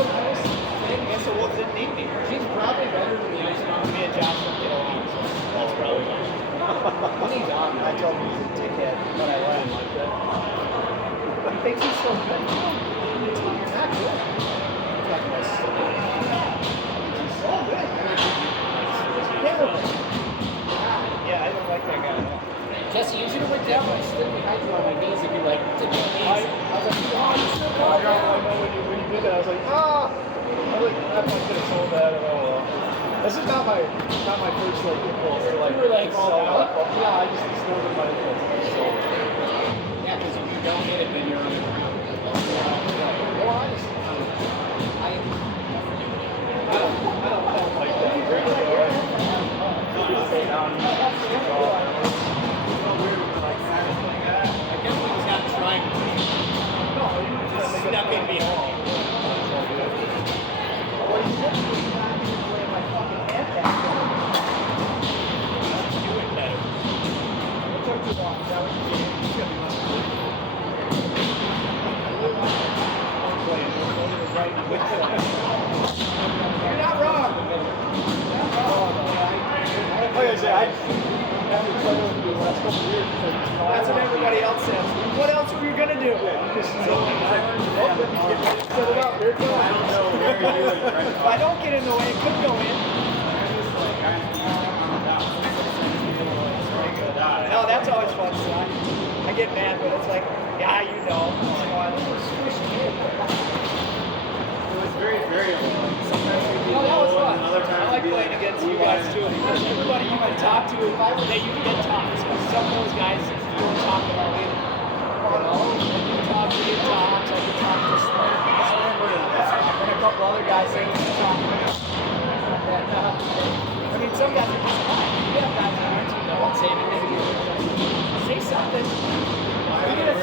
real close thing. And so Wolf didn't need me. She's probably better than the ice cream. Me and Josh don't get along, so that's probably why. When he's on, I told him he's a dickhead, but I I laughed. didn't like that. He thinks he's so good. You're not good. I'm talking about stupid. He's so good. Yeah, I don't like that guy at all. Jesse, you should have went down. I stood behind you on my knees and be like, to my knees. I was like, oh, you should have gone down. I know when you did that, I was like, ah. I was like, I could have told that at all. This is not my first like impulse to like. You were like, so, what? yeah, I just snorted my impulse. So, Yeah, because if you don't hit it, then you're on the ground. well, I just, I I don't like that. definitely was not trying to. Just stuck in behind. Well, you should be playing my fucking hand back. Do it better. It took too long. That was it's gonna be less You're not wrong. Like I said, I haven't played with you the last couple of years. That's what everybody else says. What else were you gonna do? Set it up. Here it goes. If I don't get in the way, it could go in. No, that's always fun. So I get mad, but it's like, yeah, you know. It was very variable. Sometimes we'd be Oh, that was low, fun. and other times I like we'd be playing like, against you guys too. Because everybody you can talk to, that you can get talked. So some of those guys you don't talk at all either. You talk, you get talked. I can talk to Slammer and a couple other guys that you can talk to. And, I mean, some guys are just fine. You have guys that aren't, you know, won't say anything. Say something. You get a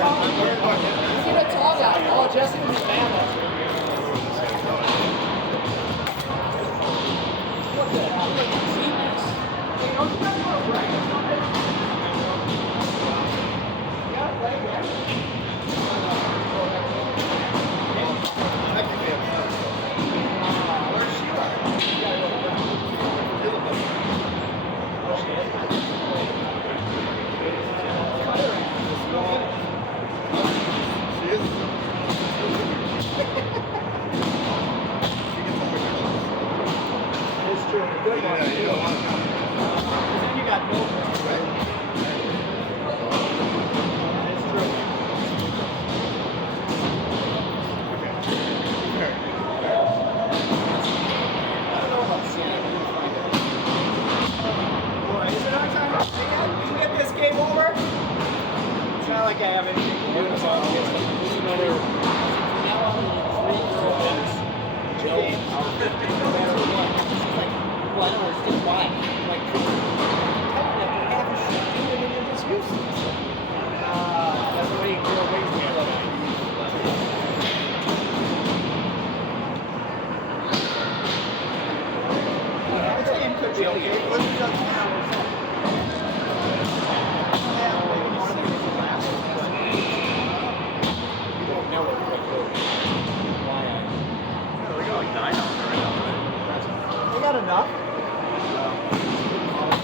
tall guy. Oh, Jesse was mad last week. What the hell? Genius. Hey, don't you guys want to practice something? Yeah, play again. Where's Sheila? It's true. Good one. Then you got no problem, right? It's true. I don't know about Seattle. Boy, is it our time to see it? We can get this game over? It's not like I have anything to do with all this. This is another Now I'm in 3 girls. Joe, our 50, no matter what. She's like, well, I don't understand why. I'm like, tell them to have a shit in it and you're just useless. That's the way girl raised me. This game could be okay. Let's just Now what do I do? Why we got like 9 out there right now. We got enough.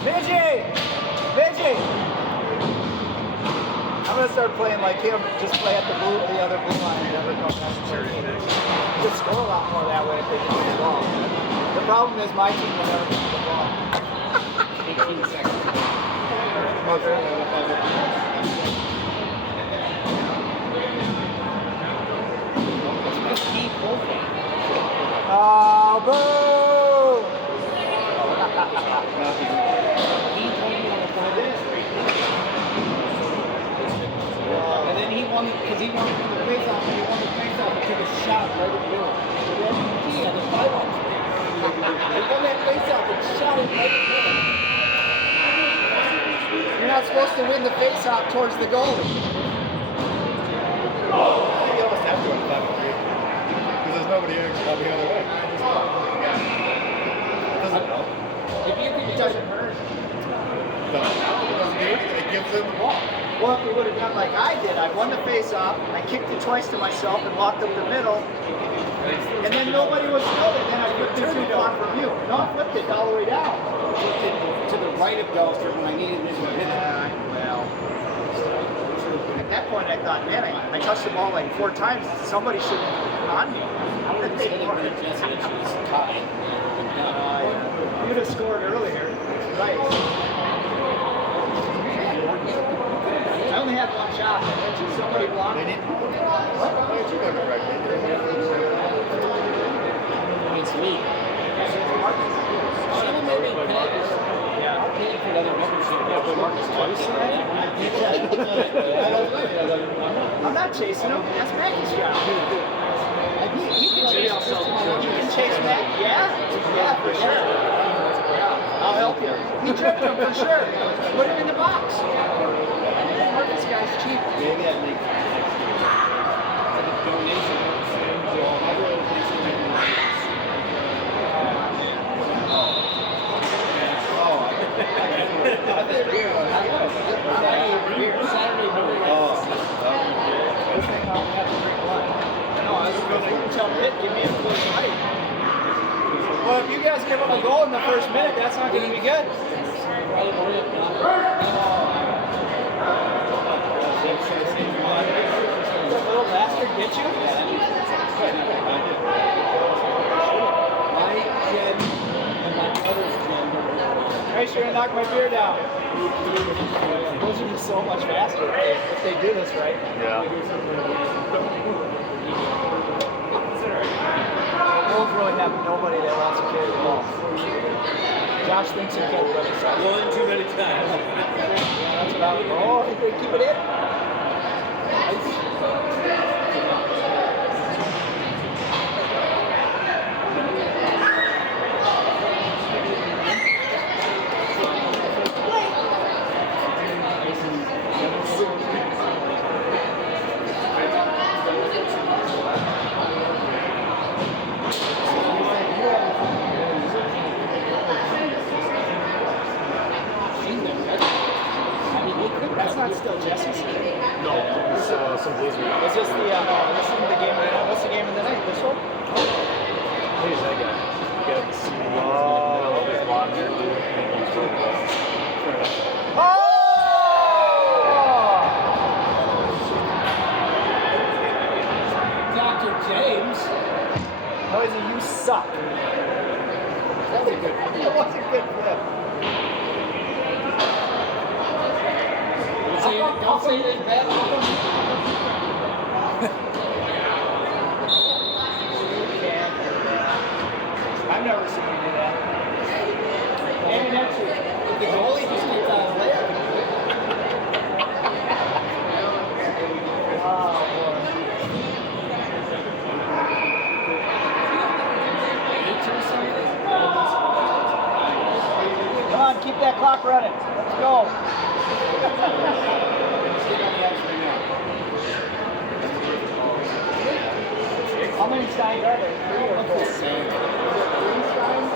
Midgie! I'm gonna start playing like him, just play at the other blue line and never come back to third. You could score a lot more that way if they get the ball. The problem is my team will never get the ball. 18 seconds. Let's keep hoping. Oh, boo! He told me on the phone. And then he won because he won the face-off, and he won the face-off and took a shot right at the middle. He had the 5-on-3. He won that face-off and shot it right at the middle. You're not supposed to win the face-off towards the goalie. You almost have to win 5-3. Because there's nobody here on the other way. Doesn't help. If you think it doesn't hurt, It doesn't do anything. It gives them the ball. Well, if he would have done like I did, I won the face-off, I kicked it twice to myself and walked up the middle, and then nobody flipped it all the way down. Flipped it to the right of Belster when I needed it to hit it. Well. At that point, I thought, man, I touched the ball like 4 times. Somebody should have on me. I would have been hitting with Jesse and she was tied. You would have scored earlier. Right. I only had 1 shot. Somebody blocked. They need. Why don't you go directly? It's me. She will maybe pay. Yeah. I'll pay for another membership. Yeah, but Marcus Joyce I'm not chasing him. That's Mackey's job. You can chase Mac. Yeah, for sure. I'll help you. He tripped him for sure. Put him in the box. This guy's cheap. Maybe I'd make a donation. Saturday morning. Tell Pitt, give me a full fight. Well, if you guys give up a goal in the first minute, that's not going to be good. That little bastard get you? My Jen and my brother's Jen. Make sure to knock my beer down. Those are just so much faster if they do this right. Yeah. Wolves really have nobody that wants to carry the ball. Josh thinks he can't run it. One too many times. That's what I would go. Oh, I think we keep it in. That's not still Jesse's. No, it's some Blizzard. Is this the this isn't the game of the night? What's the game of the night? This one? Who's that guy? You got the CD. Oh, there's blonde hair, dude. Dr. James. Noisy, you suck. That was a good one. That wasn't good for them. Don't say anything bad about him. I've never seen you do that. And that's it. The goalie just gets out of there. Oh, boy. Come on, keep that clock running. Let's go. How many steins are there? 3 or 4? 3 steins?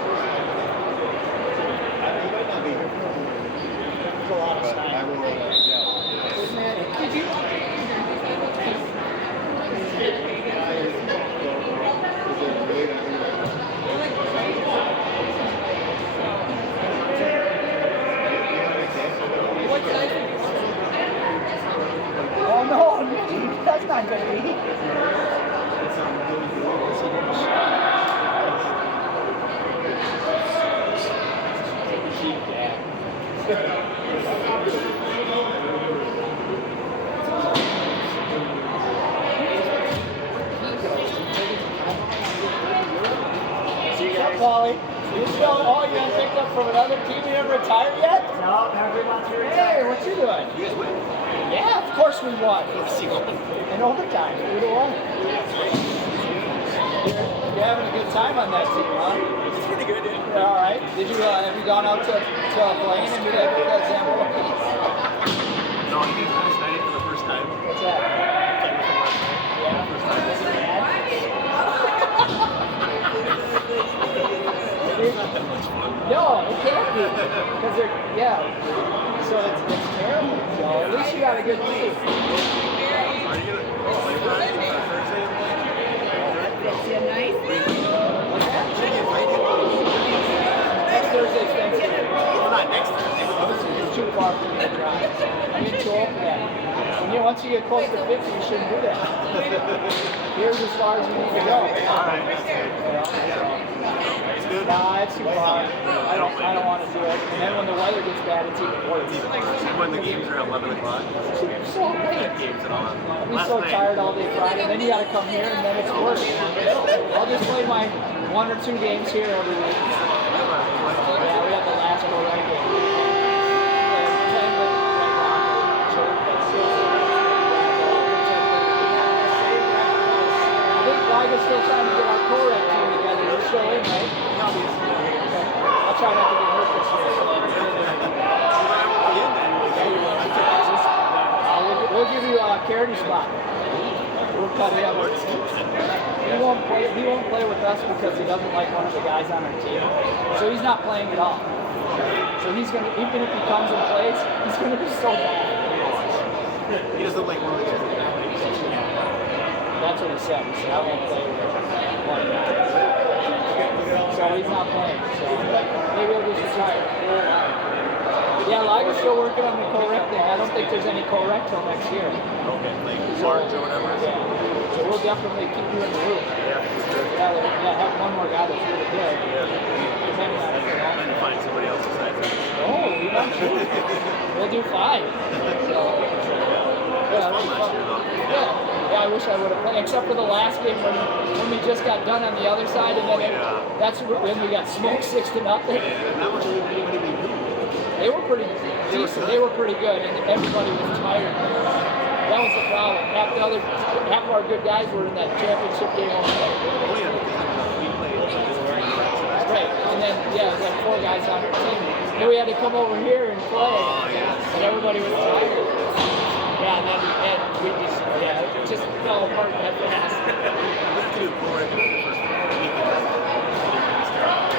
He might not be here. There's a lot of But I steins. will, yeah. Did you? Oh no, that's not going to be. What's up, Paulie? You still, oh, you got picked up from another team? You haven't retired yet? No, never got to retire. Hey, what you doing? You guys win? Yeah, of course we won. See what? In overtime, 2-1. You're having a good time on that team, huh? It's pretty good, dude. Yeah, all right. Did you have you gone out to Blaine and do that Zambo? No, he did last night for the first time. What's that? Played with him last night. Yeah. First time. Was it bad? Not that much fun. No, it can't be. Because they're, yeah. So it's terrible. So at least you got a good team. Are you gonna play Friday? Thursday? It's a nice. What's that? once you get close to 50, you shouldn't do that. Here's as far as you need to go. All right. It's good. Nah, it's too far. I don't want to do it. And then when the weather gets bad, it's even worse. When the games are at 11 o'clock. It's so late. Games at all. I'll be so tired all day Friday. And then you got to come here, and then it's worse. I'll just play my 1 or 2 games here every week. Yeah, we have the last go right game. I think Liga's still trying to get our Correct team together. You're still in, right? Okay. I'll try not to get hurt this year. We'll give you a Carity spot. We'll cut him. He won't play with us because he doesn't like one of the guys on our team. So he's not playing at all. So he's gonna, even if he comes and plays, he's gonna be so bad. He doesn't like one of the guys. That's what he said. He said I won't play with one guy. So he's not playing. So maybe he'll just retire. Yeah, Liga's still working on the Correct thing. I don't think there's any Correct till next year. Okay, like March or whatever. Yeah. So we'll definitely keep you in the loop. Yeah, have one more guy that's really good. Trying to find somebody else besides us. Oh, we don't shoot. We'll do 5. So, It was fun last year, though. yeah, I wish I would have played, except for the last game when we just got done on the other side, and then that's when we got smoked 6-0. And that was anybody they knew. They were pretty decent. They were pretty good, and everybody was tired. That was the problem. Half of our good guys were in that championship game already. Oh, yeah, because we played. Right, and then it was like 4 guys on our team. Then we had to come over here and play, and everybody was tired. Yeah, and we it just fell apart that fast. We have to do Correct in the first weekend.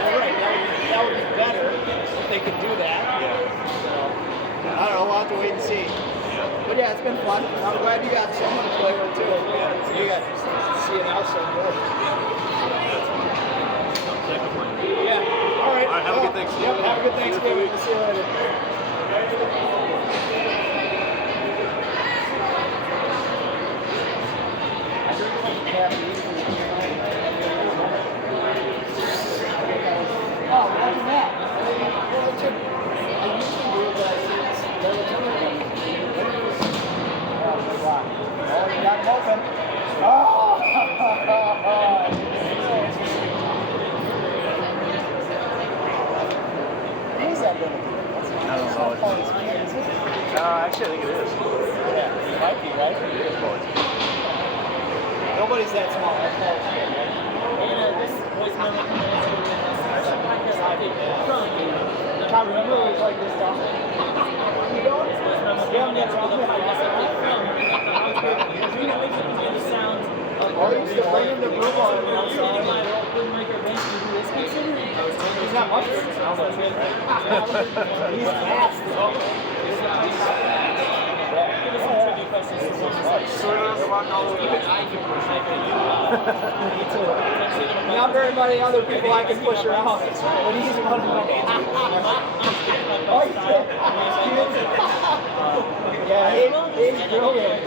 Right, that would be better if they could do that. Yeah. So, I don't know, we'll have to wait and see. But yeah, it's been fun. I'm glad you got someone to play with too. You got to see it out so good. Yeah. All right. Have a good Thanksgiving. Yep, have a good Thanksgiving. See you later. Oh, imagine that. I usually do, but they're returning them. Oh, wow. Oh, you got it open. Oh! Who is that going to be? I don't know. Actually, I think it is. Yeah, it might be, right? It is boys. Nobody's that small. That's not good, right? I can't remember it was like this stuff. You don't? You haven't got trouble with Oh, he used to bring him to Blue Ball every once in a while. He's not much. He's fast. Not very many other people I can push around, but he's one of them. Yeah, he's brilliant.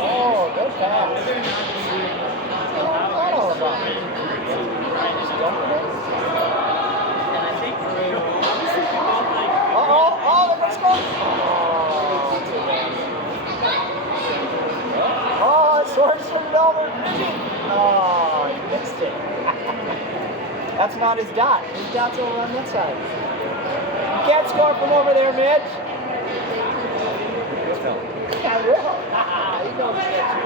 Oh, they're fast. Oh, let's go. Oh, Sorensen it over. Oh, he missed it. That's not his dot. His dot's over on that side. You can't score from over there, Mitch. I will. He knows that.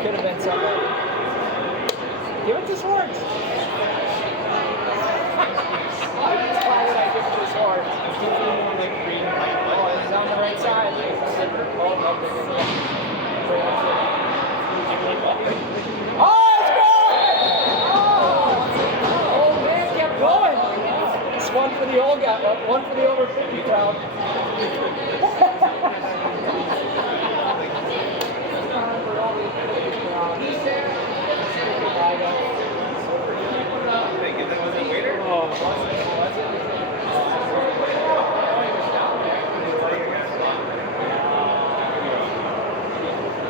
Could have been something. the old guy, one for the over 50 crowd.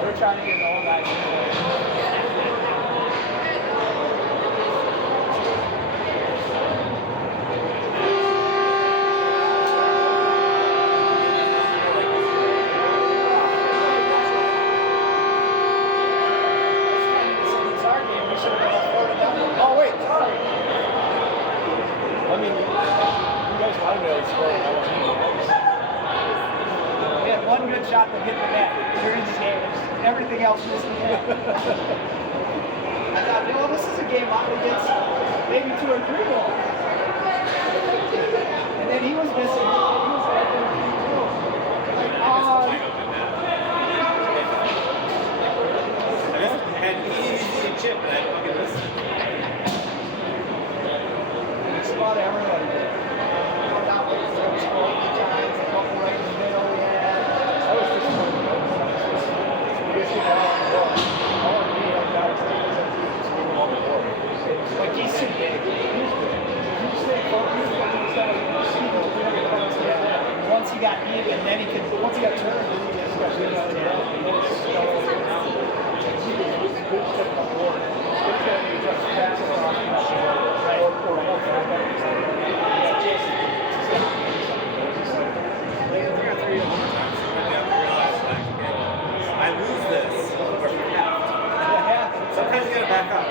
We're trying to get an old guy. Oh, wait, sorry. I mean, you guys might have been able to score. We had one good shot that hit the net during the game. Everything else missed the net. I thought, well, this is a game out against maybe 2 or 3 goals. And then he was missing. He was right there with 3 goals. Like, And easy chip, but I fucking listen. it's about everybody. Go down with the times, a couple right in the middle. Yeah. I was disappointed. You guys get out on the board. I want to be like that. Like he's too big. Once he got even, then he could. Once he got turned, then he just got I lose this, or half. Sometimes you gotta back up.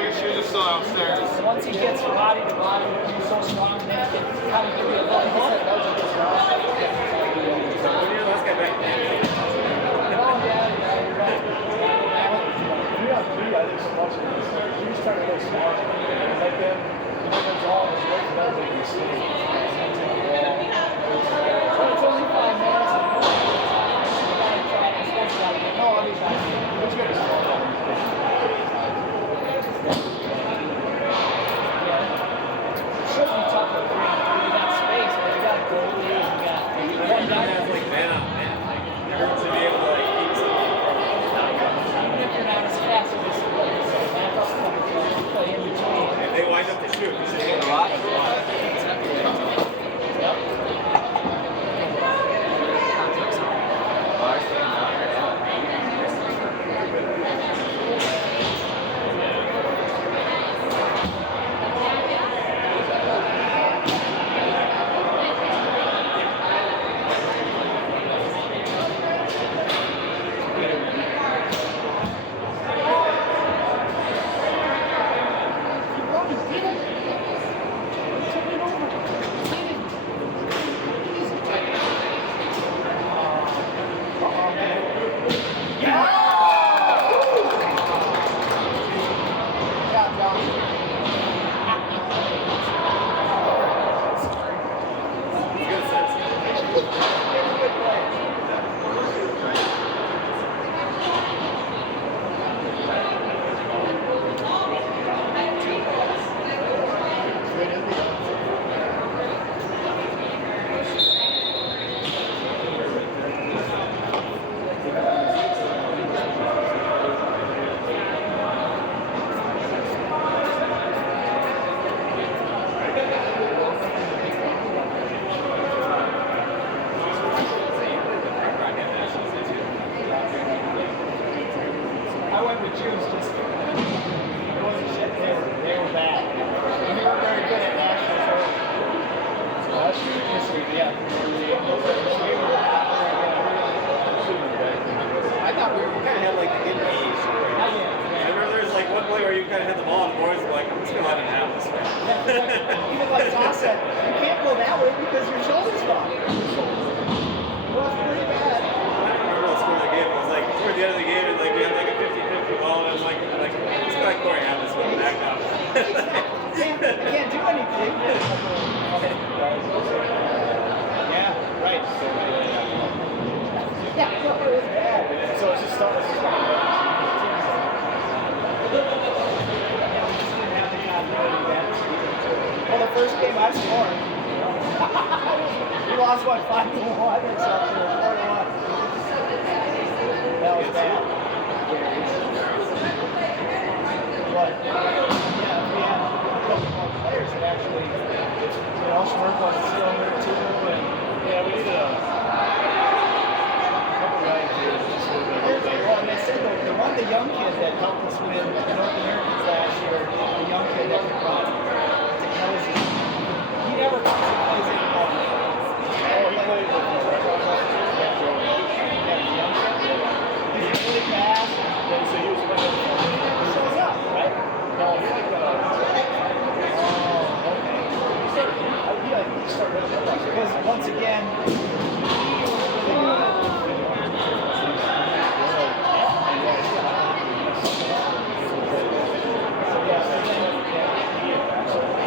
Your shoes are still downstairs. Once he gets body to body, he's so strong, then he can kind of give you a little bit. Let's get back. Oh, yeah, you're right. I think so much of this. He's trying to play smart. Like them, Gonzalez, right for them, they can see. It's only 5 minutes. No, I mean, it's going to start. Should be tough for 3. You got space, but you got goalies, you got one guy. That's like man on man. Like, it hurts to be able to like keep something Even if you're not as fast as this player, so back up, play in between. if they wind up to shoot, you should get a lot. I went with Jews just. It wasn't shit. They were bad. And they weren't very good at national service. Yeah. I thought we kind of had like the NBA issue. Right? I remember there's like one play where you kind of had the ball and the boys were like, I'm just going to let him have this. Even like Toss said, you can't go that way because your shoulder's gone. It was pretty bad. I don't remember the score of the game. It was like toward the end of the game, and like we had like a 50-50 ball, and I was like, just let Corey have this one back up. Can't do anything. Yeah, right. Yeah, no, it was bad. So it's just starting. I scored. We lost what, 5-1 or something, or 4-1. That was bad. But yeah, we had a couple more players that actually, Schmirk was still there too, and Yeah, we need a couple guys here. well, and they said the young kid that helped us win North Americans last year, the young kid that he never comes and plays anymore. Oh, he played with us, right? Yeah, the young kid. He's really fast. Yeah, so he was playing with us. He shows up, right? No, he like, Oh, okay. He started really good. Because once again, he was really good.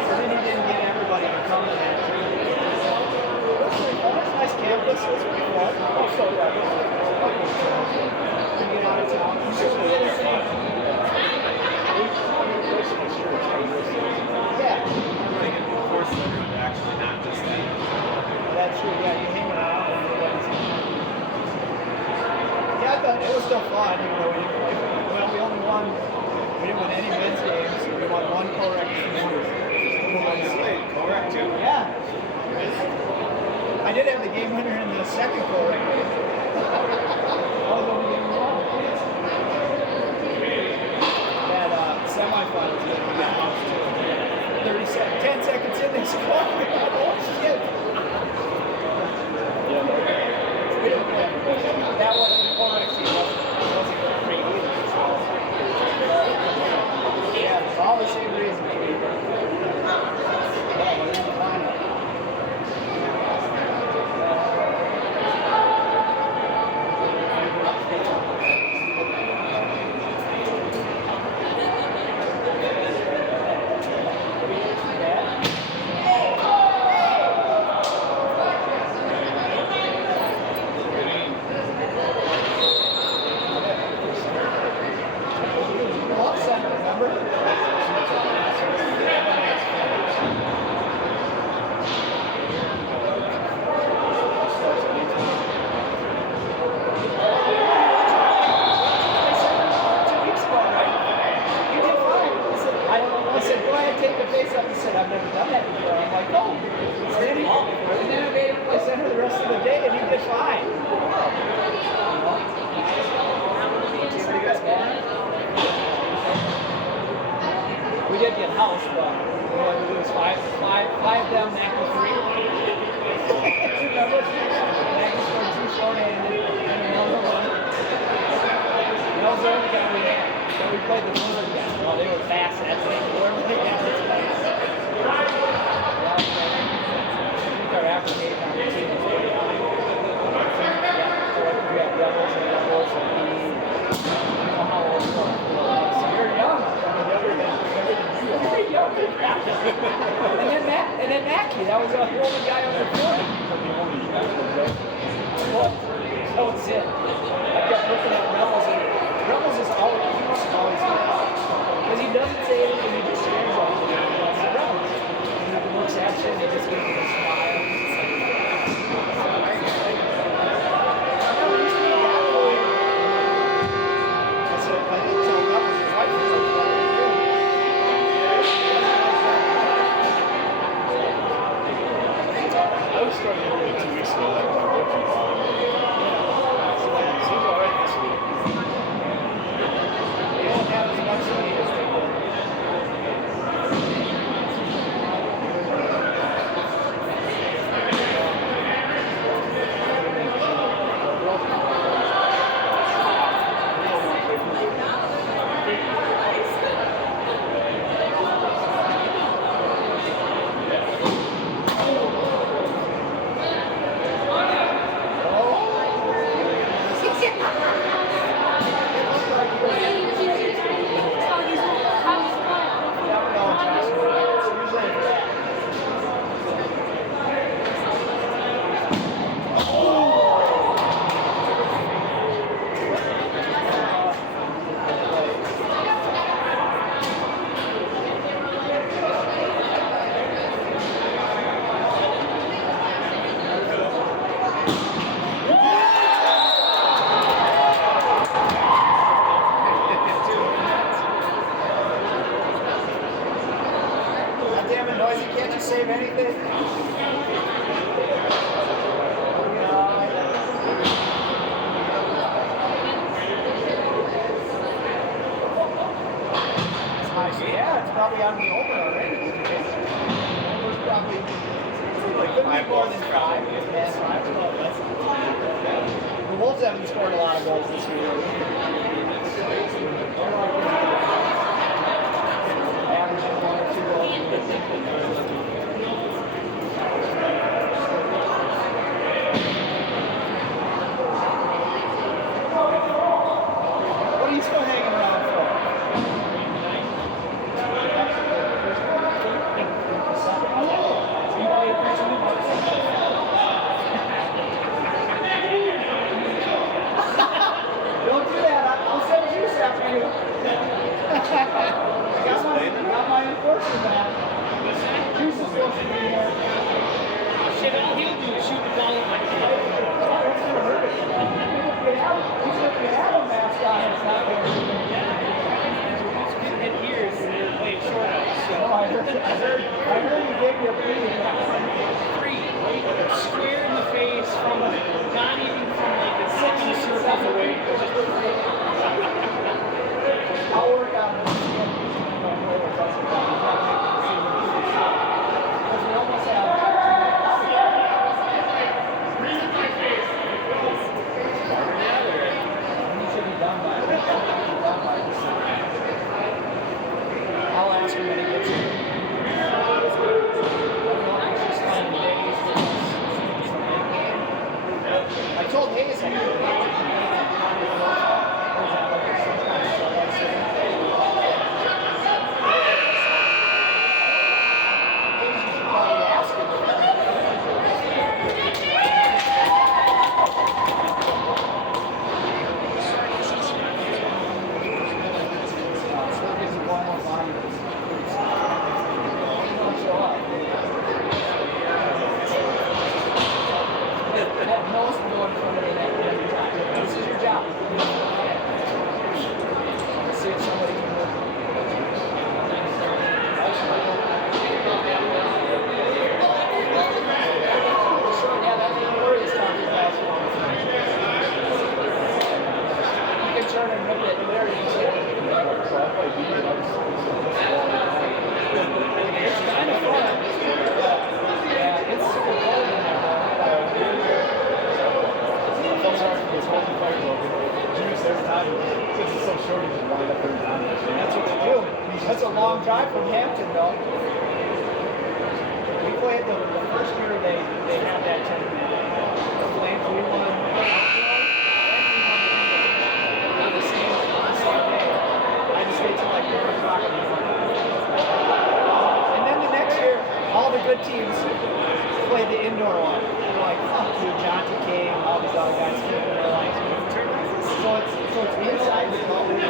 So then he didn't get everybody to come to that. Nice campus. It was pretty fun. Oh, so yeah. To get out of town. You should have been the same. Yeah. Thinking force everyone to actually not just leave. That's true. Yeah, you hang around and everybody's. Yeah, I thought it was still fun. Even though we only won. We didn't win any men's games. We won one co-rec Correct, too. Yeah. I did have the game winner in the second co-rec game. That was the only game we won. That semifinals that we got lost to. 10 seconds in, they scored. Oh shit. We didn't win. That one, the co-rec team wasn't great either. Yeah, it's all the same reason. Yeah, we're in the final. Love Center, remember? I said, go ahead, take the face up. He said, I've never done that before. I'm like, oh. And then I made him play center the rest of the day, and he did fine. We did get house, but all we do is five down, Mackie 3. Remember? Mackie scored 2 short-handed, and another one. That was the only guy we had. Then we played the Blue again. Oh, they were fast that day. Whoever they got was fast. Yeah, I think our average age on the team was pretty high. Yeah, so we had Rebels and Rebels and me. I don't know how old you are. So you're young. Younger than you. And then Mackie, that was the only guy on the court. Well, that was it. I kept looking at Rebels, and Rebels is always, he must have always been because he doesn't say anything, he just stares at you. That's the Rebels. And he looks at you and they just give you a smile. I never used to be that way. I said, I didn't tell Rebels his wife was like that. I was starting to get 2 weeks ago, like, my working on it. Seems all right this week. They don't have as much money as they did. Noisy, can't you save anything? Yeah, it's probably on the over already. There's probably could be more than 5. Yeah, 5 or less. The Wolves haven't scored a lot of goals this year. Averaging 1 or 2 goals. What are you still hanging around for? Don't do that. I'll send juice after you. got my enforcer back. Juice is supposed to be here. Shit, all he'll do is shoot the ball at my head. That's gonna hurt it. Even if you have a mask on, it's not going to hurt. It hears when you're playing short ice. So. I heard you gave me a preview. 3, square in the face from not even from like the second circle away. I'll work on it. Because we almost have. You should be done by it. I'll ask him when he gets here. I told Hayes I could. That's a long drive from Hampton, though. We played the first year they had that tournament. The Flames, we won. On the same day. I just stayed till like 4 o'clock in the morning. And then the next year, all the good teams played the indoor one. And like, fuck you, Jonty King, all these other guys. So it's inside with all the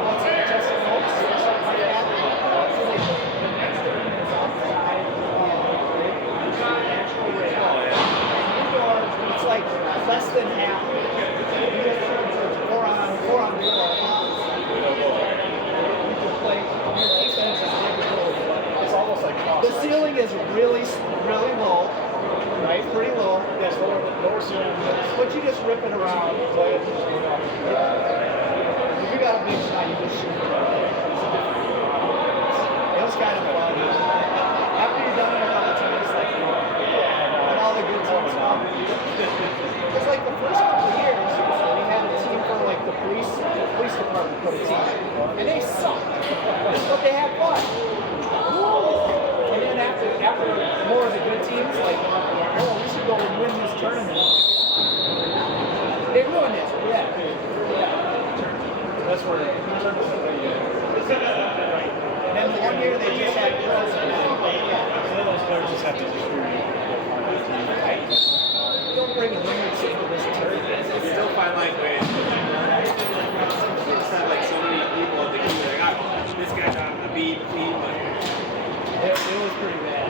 what's it, Justin Oaks or something like that. So like, the next tournament is outside. Natural rain. Indoor, it's like less than half. You get four on four. You can play. Your defense is difficult. It's almost like The ceiling is really low. Right, pretty low. Yes, lower ceiling. But you just rip it around. If you got a big shot, you just shoot it. It was kind of fun. After you've done it a couple times, like, and all the good teams come. Because like the first couple of years, we had a team for like the police department put a team, and they sucked, but they had fun. And then after more of the good teams, like, oh, we should go and win this tournament. They ruined it. Yeah. That's where And then the one year they just had girls in it. those players just have to Don't bring a lyrics into this tournament. Still find like ways. Some kids have like so many people at the game. Like, ah, this guy's on the beat, but It was pretty bad.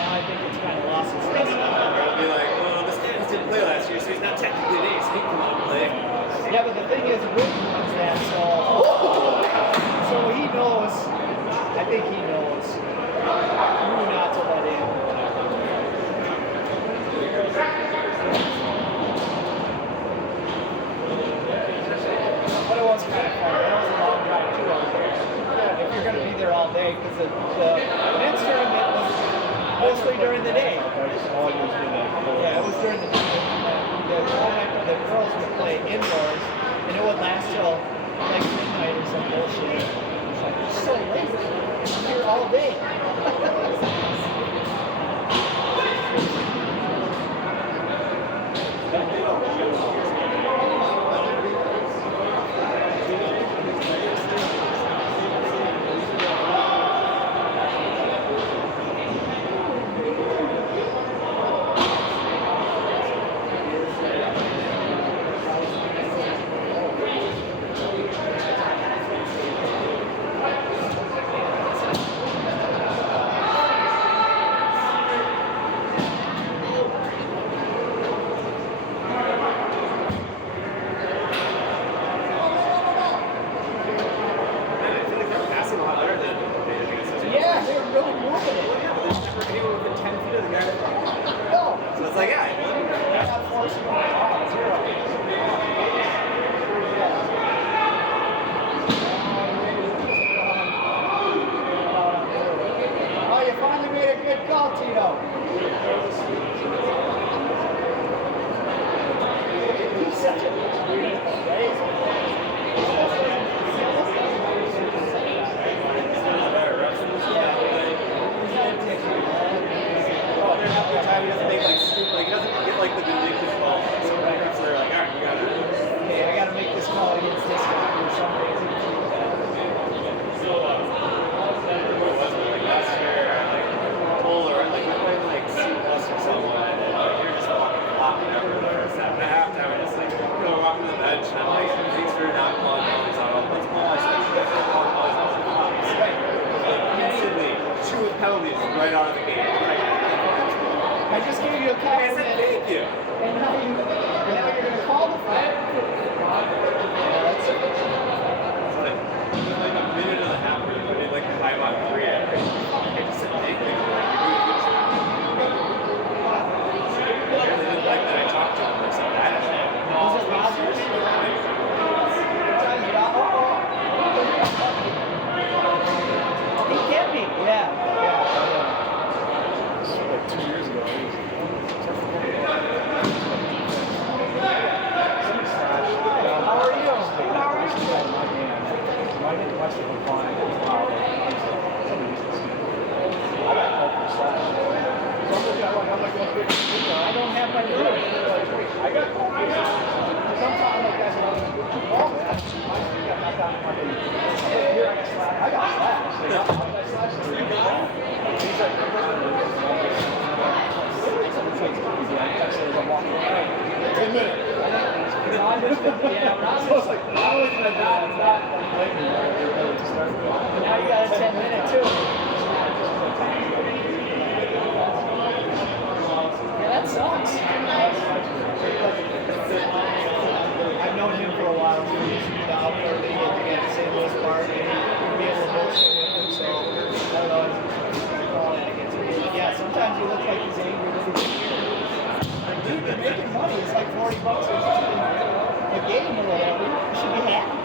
Now I think it's kind of lost its lesson. it'll be like, well, this guy didn't play last year, so he's not technically an ace. He can come out and play. Yeah, but the thing is, Rick runs that, so he knows. I think kind of fun. That was a long drive too over there. If you're going to be there all day, because the men's tournament was mostly during the day. Yeah, it was during the day. The tournament for the girls would play indoors, and it would last till like midnight or some bullshit. It's like, it's so late. I'm here all day. Passing a lot better than Yeah, they were really moving it. yeah, but there's never anyone within 10 feet of the guy. No, So it's like, yeah, I won. they're not forcing them at all. Zero. Oh, you finally made a good call, Tito. He's such a Oh, they're having a good time. He doesn't make like stupid, like he doesn't get like the vindictive calls. So they're like, all right, you gotta. Okay, I gotta make this call against this guy for some reason. Like last year, like Polar, like we're playing like C+ or someone, and like, you're just fucking flopping everywhere. So after halftime, I just like walking to the bench, and I'm like, thanks for not calling penalties on all. Let's call. I said, you guys are calling penalties on the flops. Instantly, 2 penalties right out of the game. I just gave you a I compliment. said, thank you. And now you're gonna call the fight. Yeah, that's It's like a minute and a half where you put in like a high on 3. I just said thank you. Like, they didn't like that I talked to him or something. I don't know. Was it Rogers? He can be, yeah. Like 2 years ago, he was How are you? How are you? I didn't watch the fine. I don't have my room. I got sometimes like that's what oh man, I got knocked out in here I got slashed. I got slashed. He's like, I'm walking away. 10 minutes. Yeah, So it's like, I was gonna not now you got a 10-minute too. Yeah, that sucks. I've known him for a while too. He used to be the outdoor league at St. Louis Park, and he'd be able to bullshit with him. So I don't know. Call that against him. But yeah, sometimes he looks like he's angry. Like, dude, you're making money. It's like $40 or something a game or whatever. You should be happy.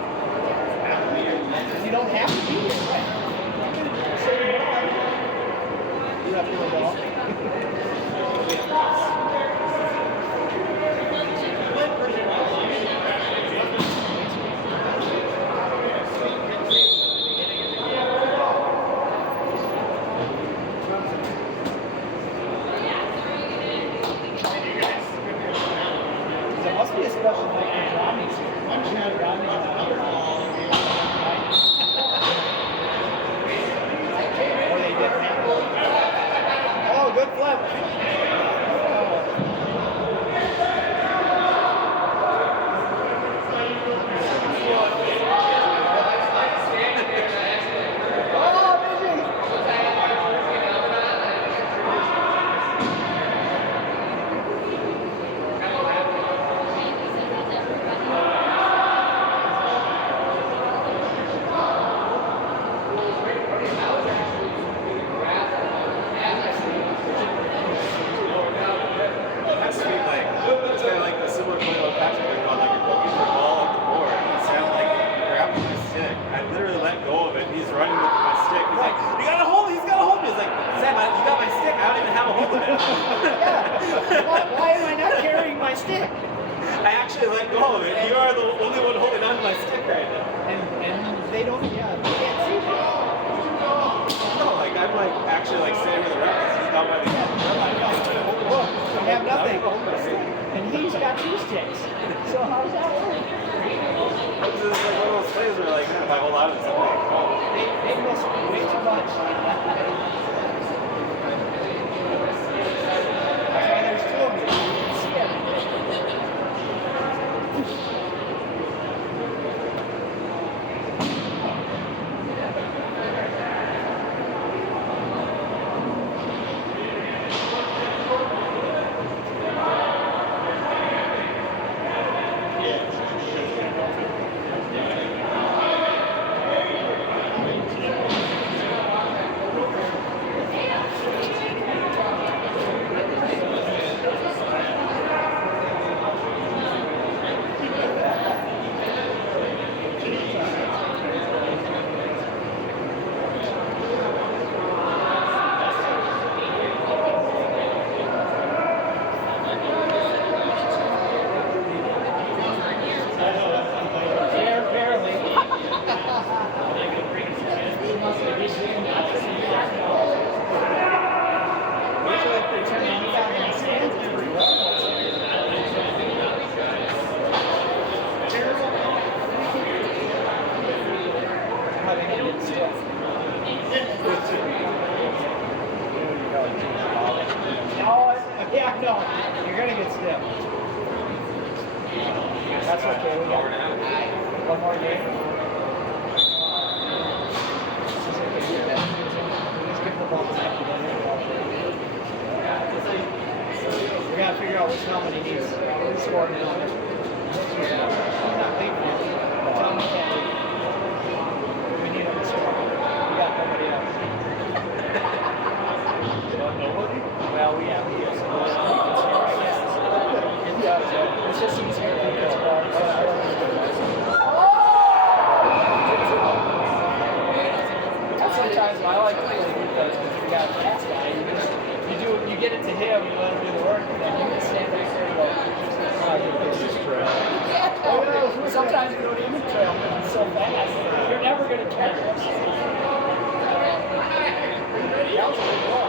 let go of it. He's running with my stick. He's like, you gotta hold me. He's gotta hold me. He's like, Sam, you got my stick. I don't even have a hold of it. Why am I not carrying my stick? I actually let go of it. You are the only one holding on to my stick right now. And they don't, yeah, they can't see me. No, like I'm like actually like sitting with the records. He's down by the end. Look, I have nothing. And he's got 2 sticks. So how does that work? This is like one of those plays where like, man, if I hold on to something, They miss way too much. That's why there's 2 of you. You can see everything. Yeah, no, you're gonna get stiff. That's okay. We got 1 more game. Just give the ball back. We gotta figure out which helmet he needs. Who's scoring it on it? He's not leaving it. Tell him he can't leave. We need him to score. We got nobody else. Well, we have here, so it does. It's just easier if he gets balls. Sometimes I like to play defense because you got a fast guy. You get it to him, you let him do the work, and then you can stand right there and go, yeah. Sometimes you don't even trail because it's so fast. You're never going to catch him. That was a good ball.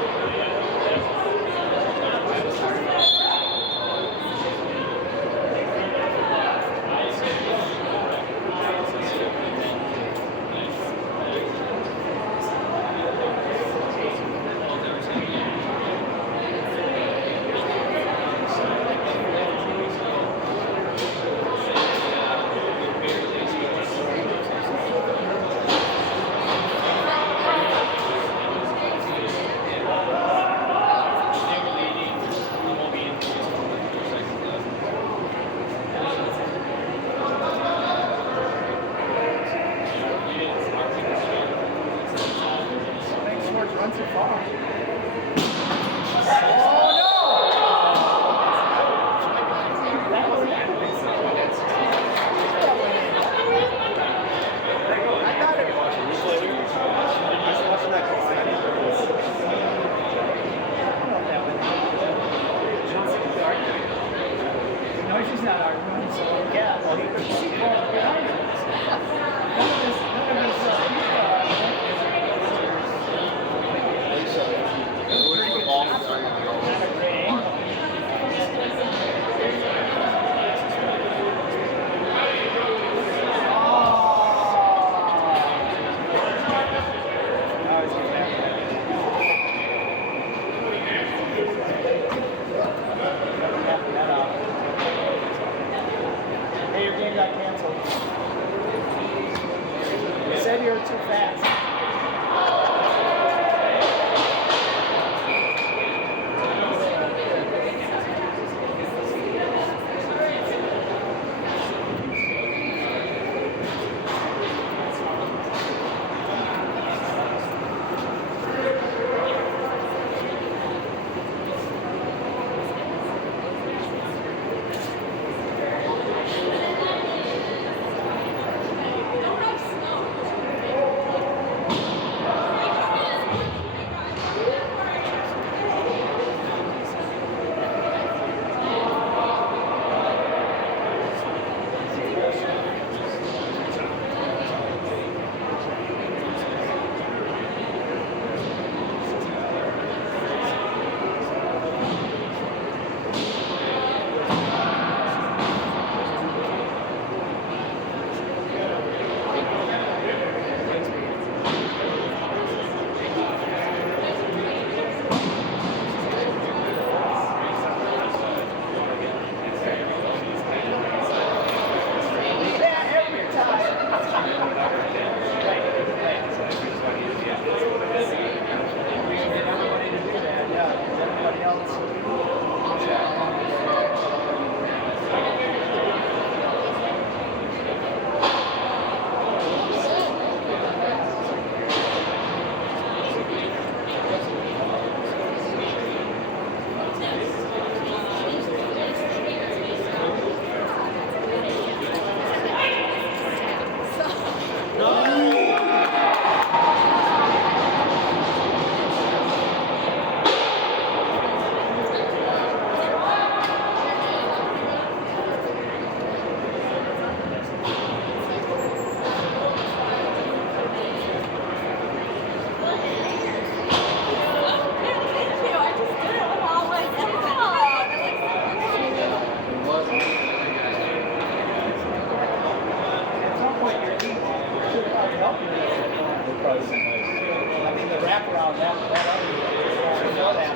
was. I mean, the wraparound, that before that,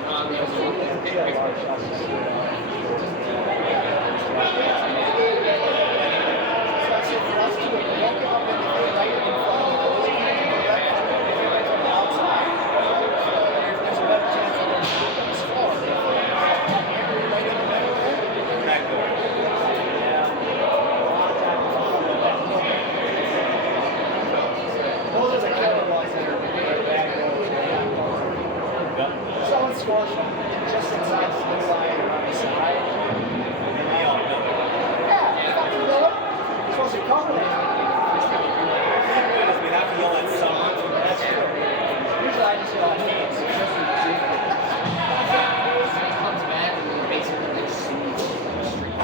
he had a lot of shots. Someone scores from just inside the blue line or on the side. Yeah, fucking know it. You're supposed to cover that. We have to yell at someone. That's true. Usually I just yell at Hayes. comes back and basically just sees the street.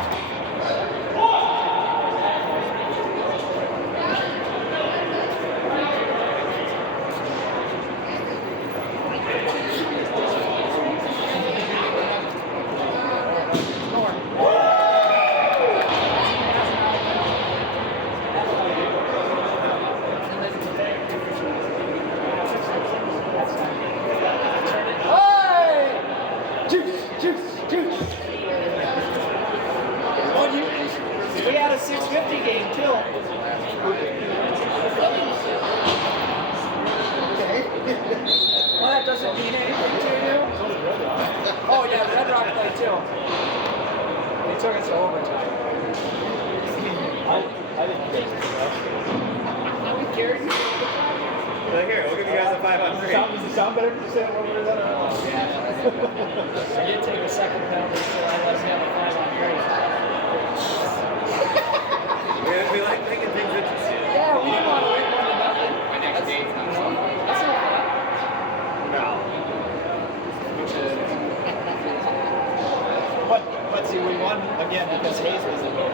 We had a 650 game too. Well, that doesn't mean anything to you. Oh yeah, Red Rock played too. They took us to overtime. I didn't get it. We carried you. Like, here, we'll give you guys a 500. Does it sound better if you say it over that? I did take a second penalty, so I let him have a 5 on We like making things interesting. Yeah, we didn't want to win 1-0. My next date's not That's not bad. No. But see, we won again because Hayes was in there.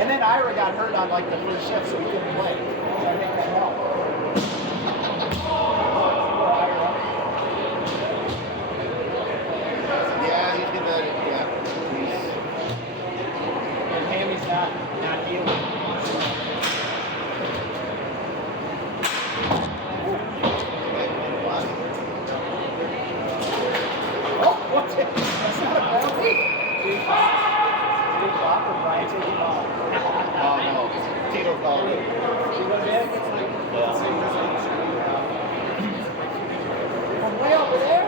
And then Ira got hurt on like the first shift, so we couldn't play. So I think that helped. Yeah, he did that. Yeah. And Hammy's not healing. Oh, what's it? That's not a penalty. Big flop or Brian taking off. Oh no, Tito called it. From way over there?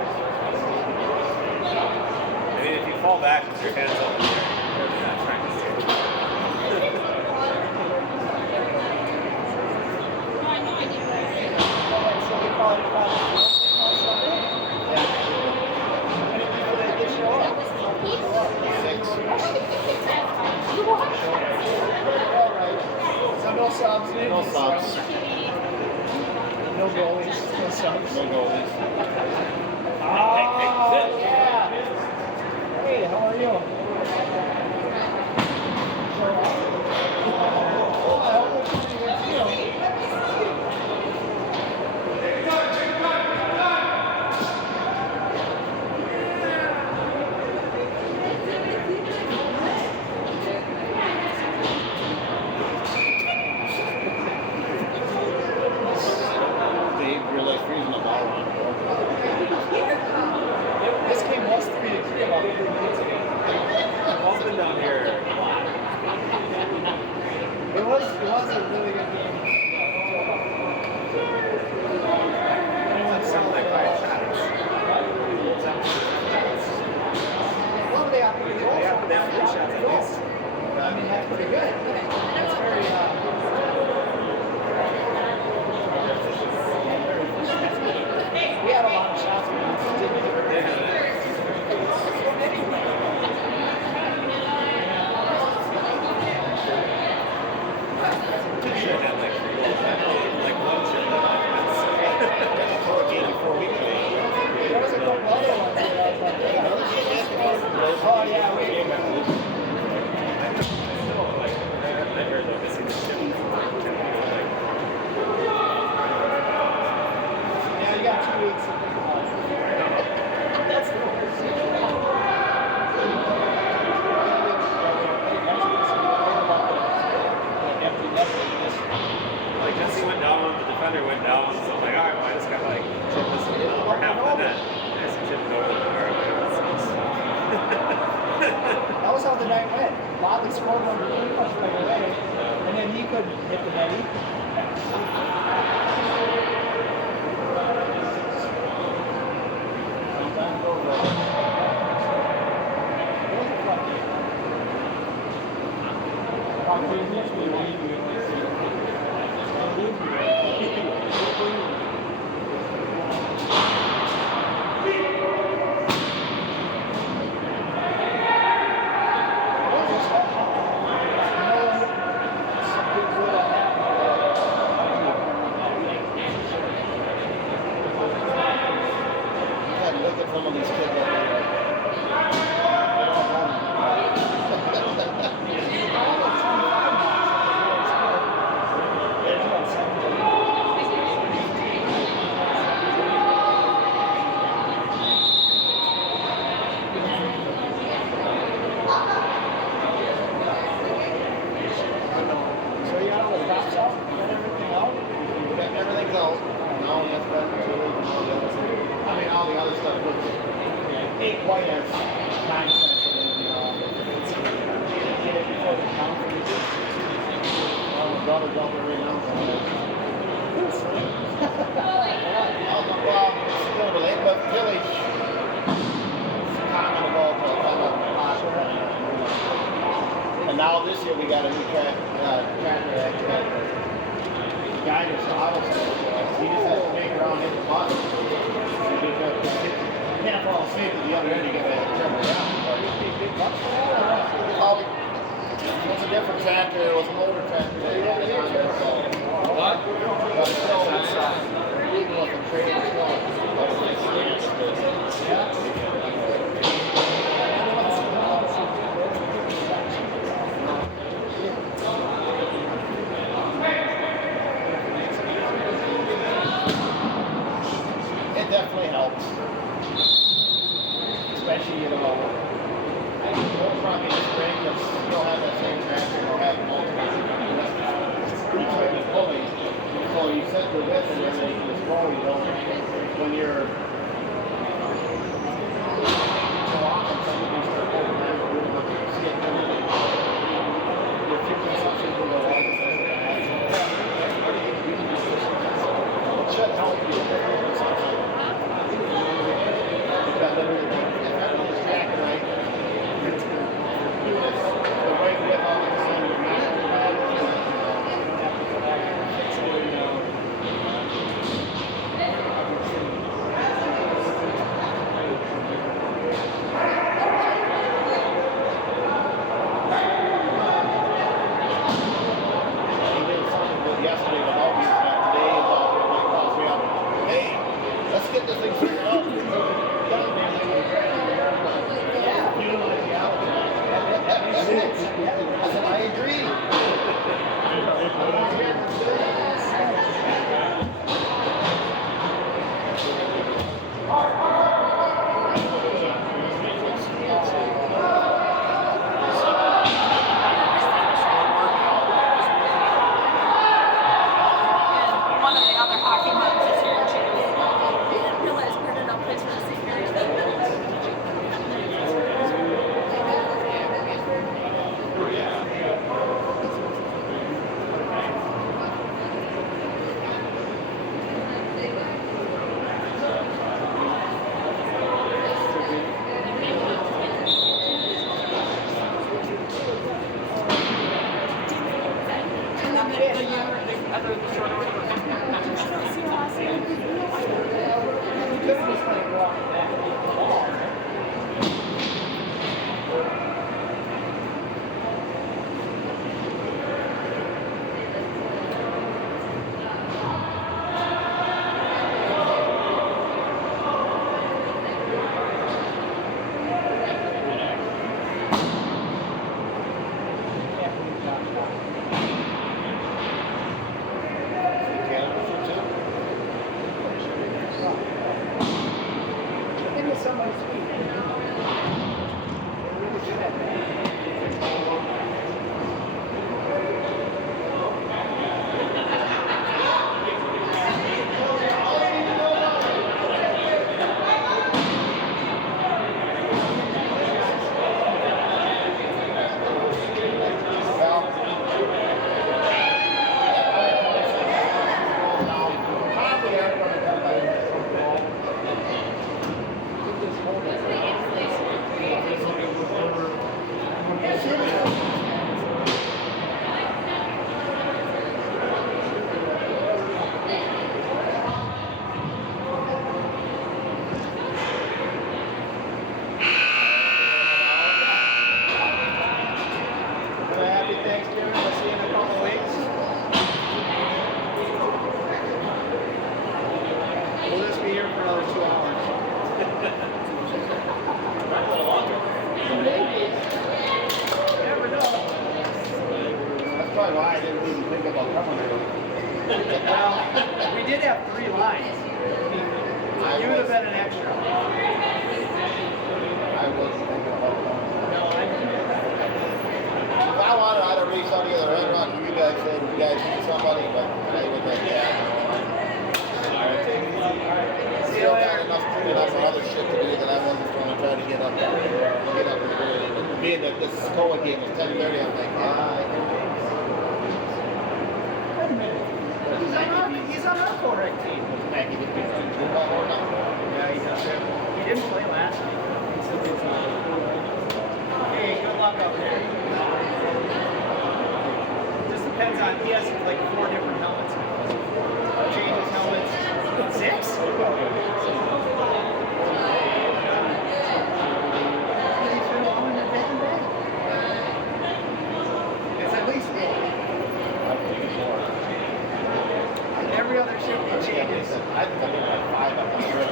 I mean, if you fall back with your hands up in the air, you're not trying to steer. So we call it on Sunday? Yeah. How many people did they show up? 6. All right. So no subs? No subs. No goalies? No subs? No goalies. Oh, yeah. Hey, how are you? Dave realized freezing the ball on. This game was 3-3 about 3 minutes ago. Ball's been down here a lot. It was a really good game. Something like 5 shots. Well, they have 3 goals. They have 3 shots at least. I mean, that's pretty good. That's very, we had a lot of shots, but we didn't hit it. thunder went down, so I'm like, alright, well, I just gotta like chip this one over half the net. I just chipped it over the bar, like, that sucks. That was how the night went. Bobby scored one pretty much right away, and then he couldn't hit the net either. Sometimes go right. It was a fun game. You had to look at some of these kids out there. They don't So you got all the props out? You got everything out? Everything's out. Now that's better than chili and all the other stuff. I mean, all the other stuff looks Ain't quite as time sensitive, you know. Get it before the conference. all the brothers out there right now. Well, it's still related, but village common about and now this year we got a new tractor that guide us out. He just has to make around in the bus. You can't fall asleep at the other end, you gotta turn around. It was a different tractor, it was an older tractor. They had it on there, so. What? But still, it's legal with the trailer still. It definitely helps. Especially, you know, more probably in spring, because you don't have that same tractor, you don't have multiple. Pretty tight with pulleys. So you set the width and then you just roll, you don't, when you're so often, some of these start pulling back, you don't see it coming. You're kicking something to the wall. It should help you. That literally, if I don't track it right, it's good. The right width on the side of the map. Yesterday, the Hawkins back today is all like calls me up. Hey, let's get this thing figured out. I agree. One of the other hockey moms is here, and she goes, "I didn't realize we're in enough place for the seniors." And then the other short order. I don't see her last name. You could have just like walked back. Into somebody's feet. They're really good at that. why I didn't even think about coming there. Well, we did have 3 lines. You would have been an extra. I wasn't thinking about coming. No, I didn't. If I wanted, I'd have reached out to the Red Rock. You guys said you guys need somebody, but I was like, yeah. Still got enough other shit to do that I wasn't going to try to get up there. Being that this Koa game was 10:30, I'm like, He's on our correct team. Maggie did be or not. Yeah, he does. He didn't play last week. Hey, good luck out there. Just depends on, he has like 4 different helmets now. Changes helmets. 6? It's at least 8. Every other ship he changes. I think I'm at 5. I'm not sure.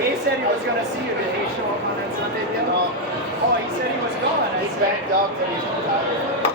He said he was going to see you. Did he show up on that Sunday deal? No. Oh, he said he was gone. I He's said, backed up and he's retired.